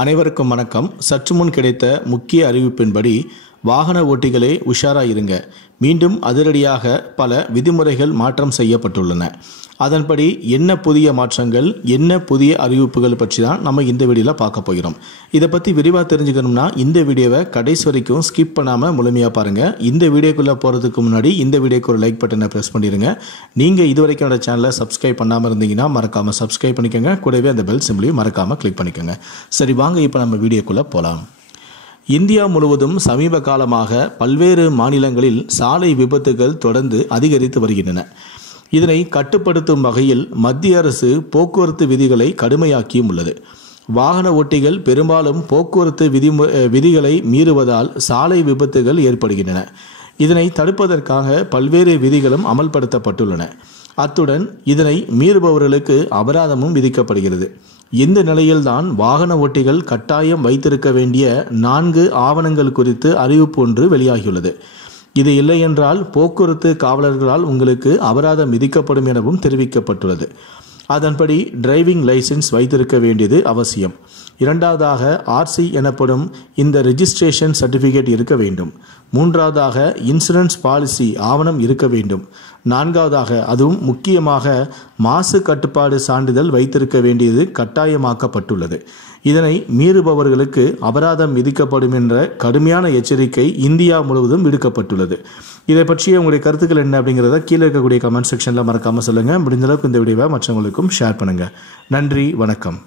அனைவருக்கும் வணக்கம். சற்று முன் கிடைத்த முக்கிய அறிவிப்பின்படி வாகன ஓட்டிகளே உஷாராயிருங்க. மீண்டும் அதிரடியாக பல விதிமுறைகள் மாற்றம் செய்யப்பட்டுள்ளன. அதன்படி என்ன புதிய மாற்றங்கள், என்ன புதிய அறிவிப்புகள் பற்றி தான் நம்ம இந்த வீடியோவில் பார்க்க போகிறோம். இதை பற்றி விரிவாக தெரிஞ்சுக்கணும்னா இந்த வீடியோவை கடைசி வரைக்கும் ஸ்கிப் பண்ணாமல் முழுமையாக பாருங்கள். இந்த வீடியோக்குள்ளே போகிறதுக்கு முன்னாடி இந்த வீடியோக்கு ஒரு லைக் பட்டனை ப்ரெஸ் பண்ணிடுங்க. நீங்கள் இது வரைக்கும் என்னோட சேனலை சப்ஸ்கிரைப் பண்ணாமல் இருந்தீங்கன்னா மறக்காமல் சப்ஸ்கிரைப் பண்ணிக்கோங்க. கூடவே அந்த பெல் சிம்பிளையும் மறக்காமல் கிளிக் பண்ணிக்கோங்க. சரி, வாங்க இப்போ நம்ம வீடியோக்குள்ளே போகலாம். இந்தியா முழுவதும் சமீப காலமாக பல்வேறு மாநிலங்களில் சாலை விபத்துகள் தொடர்ந்து அதிகரித்து வருகின்றன. இதனை கட்டுப்படுத்தும் வகையில் மத்திய அரசு போக்குவரத்து விதிகளை கடுமையாக்கியும் உள்ளது. வாகன ஓட்டிகள் பெரும்பாலும் போக்குவரத்து விதிகளை மீறுவதால் சாலை விபத்துகள் ஏற்படுகின்றன. இதனை தடுப்பதற்காக பல்வேறு விதிகளும் அமல்படுத்தப்பட்டுள்ளன. அத்துடன் இதனை மீறுபவர்களுக்கு அபராதமும் விதிக்கப்படுகிறது. இந்த நிலையில்தான் வாகன ஓட்டிகள் கட்டாயம் வைத்திருக்க வேண்டிய 4 ஆவணங்கள் குறித்து அறிவிப்பு ஒன்று வெளியாகியுள்ளது. இது இல்லை என்றால் போக்குவரத்து காவலர்களால் உங்களுக்கு அபராதம் விதிக்கப்படும் எனவும் தெரிவிக்கப்பட்டுள்ளது. அதன்படி டிரைவிங் லைசென்ஸ் வைத்திருக்க வேண்டியது அவசியம். இரண்டாவதாக ஆர்சி எனப்படும் இந்த ரெஜிஸ்ட்ரேஷன் சர்டிஃபிகேட் இருக்க வேண்டும். மூன்றாவதாக இன்சூரன்ஸ் பாலிசி ஆவணம் இருக்க வேண்டும். நான்காவதாக அதுவும் முக்கியமாக மாசு கட்டுப்பாடு சான்றிதழ் வைத்திருக்க வேண்டியது கட்டாயமாக்கப்பட்டுள்ளது. இதனை மீறுபவர்களுக்கு அபராதம் விதிக்கப்படும் என்ற கடுமையான எச்சரிக்கை இந்தியா முழுவதும் விடுக்கப்பட்டுள்ளது. இதை பற்றிய உங்களுடைய கருத்துக்கள் என்ன அப்படிங்கிறத கீழே இருக்கக்கூடிய கமெண்ட் செக்ஷனில் மறக்காமல் சொல்லுங்கள். முடிந்த அளவுக்கு இந்த வீடியோவை மற்றவங்களுக்கும் ஷேர் பண்ணுங்கள். நன்றி, வணக்கம்.